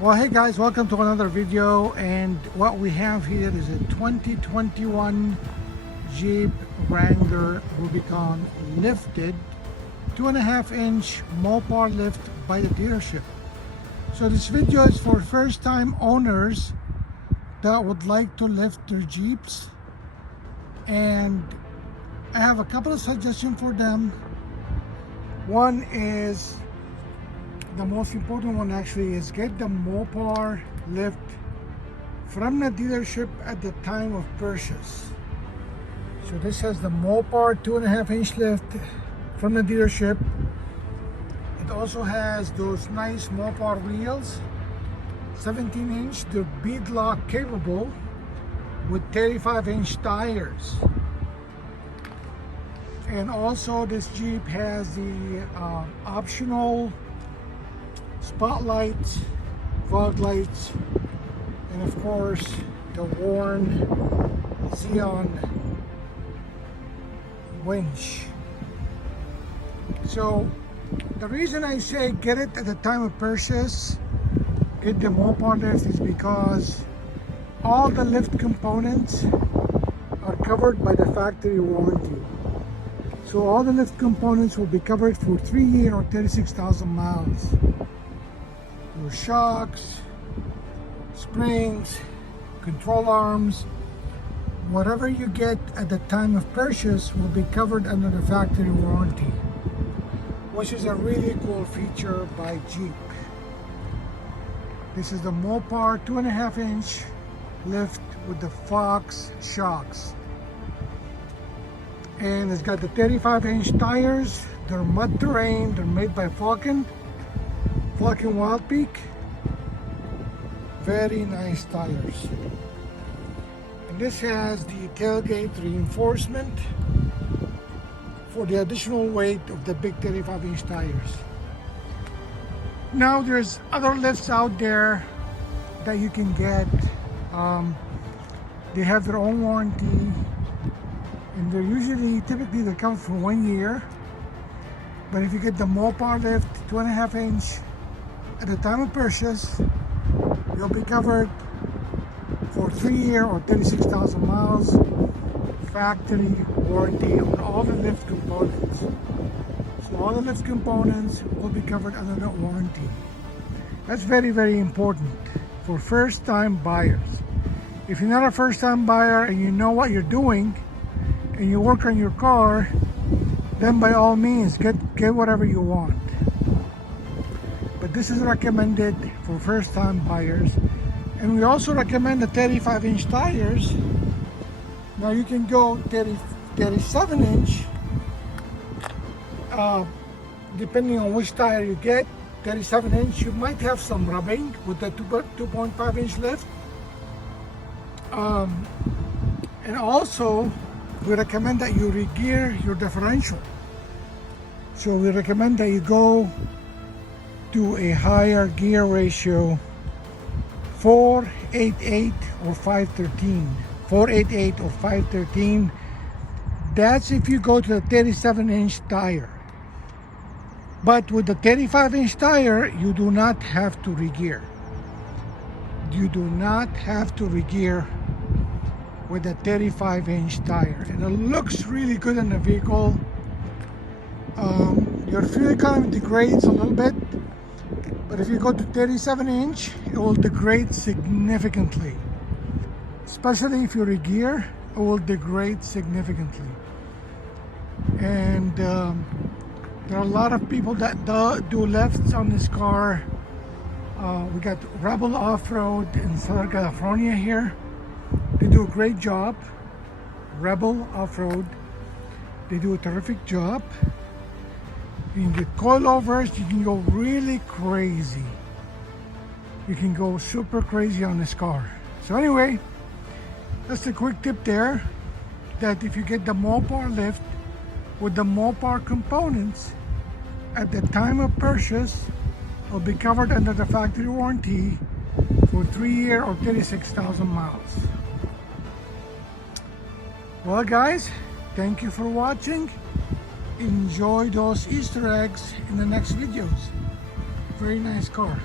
Well, hey guys, welcome to another video. And what we have here is a 2021 Jeep Wrangler Rubicon lifted 2.5-inch Mopar lift by the dealership. So this video is for first-time owners that would like to lift their Jeeps, and I have a couple of suggestions for them. One is, the most important one actually, is get the Mopar lift from the dealership at the time of purchase. So this has the Mopar 2.5-inch lift from the dealership. It also has those nice Mopar wheels, 17-inch. They're beadlock capable with 35-inch tires. And also this Jeep has the optional spotlights, fog lights, and of course the worn Xeon winch. So the reason I say get it at the time of purchase, get the Mopar lift, is because all the lift components are covered by the factory warranty. So all the lift components will be covered for 3 years or 36,000 miles. Your shocks, springs, control arms, whatever you get at the time of purchase will be covered under the factory warranty, which is a really cool feature by Jeep. This is the Mopar 2.5-inch lift with the Fox shocks. And it's got the 35-inch tires. They're mud terrain. They're made by Falcon Wild Peak. Very nice tires. And this has the tailgate reinforcement for the additional weight of the big 35-inch tires. Now there's other lifts out there that you can get. They have their own warranty, and they're typically they come for 1 year. But if you get the Mopar lift 2.5-inch at the time of purchase, you'll be covered for 3 years or 36,000 miles, factory warranty on all the lift components. So all the lift components will be covered under that warranty. That's very, very important for first-time buyers. If you're not a first-time buyer and you know what you're doing and you work on your car, then by all means get whatever you want. But this is recommended for first-time buyers. And we also recommend the 35-inch tires. Now you can go 37-inch, depending on which tire you get. 37-inch, you might have some rubbing with the 2.5-inch lift. And also, we recommend that you re-gear your differential. So we recommend that you go to a higher gear ratio, 488 or 513. 488 or 513. That's if you go to the 37-inch tire. But with the 35-inch tire, you do not have to re-gear. You do not have to re-gear with a 35-inch tire, and it looks really good in the vehicle. Your fuel economy degrades a little bit, but if you go to 37-inch, it will degrade significantly. Especially if you re-gear, it will degrade significantly. And there are a lot of people that do lifts on this car. We got Rebel Off-Road in Southern California here. They do a great job. Rebel Off-Road, they do a terrific job. You can get coilovers. You can go really crazy. You can go super crazy on this car. So anyway, that's a quick tip there, that if you get the Mopar lift with the Mopar components at the time of purchase, it will be covered under the factory warranty for 3 years or 36,000 miles. Well guys, thank you for watching. Enjoy those Easter eggs in the next videos. Very nice car.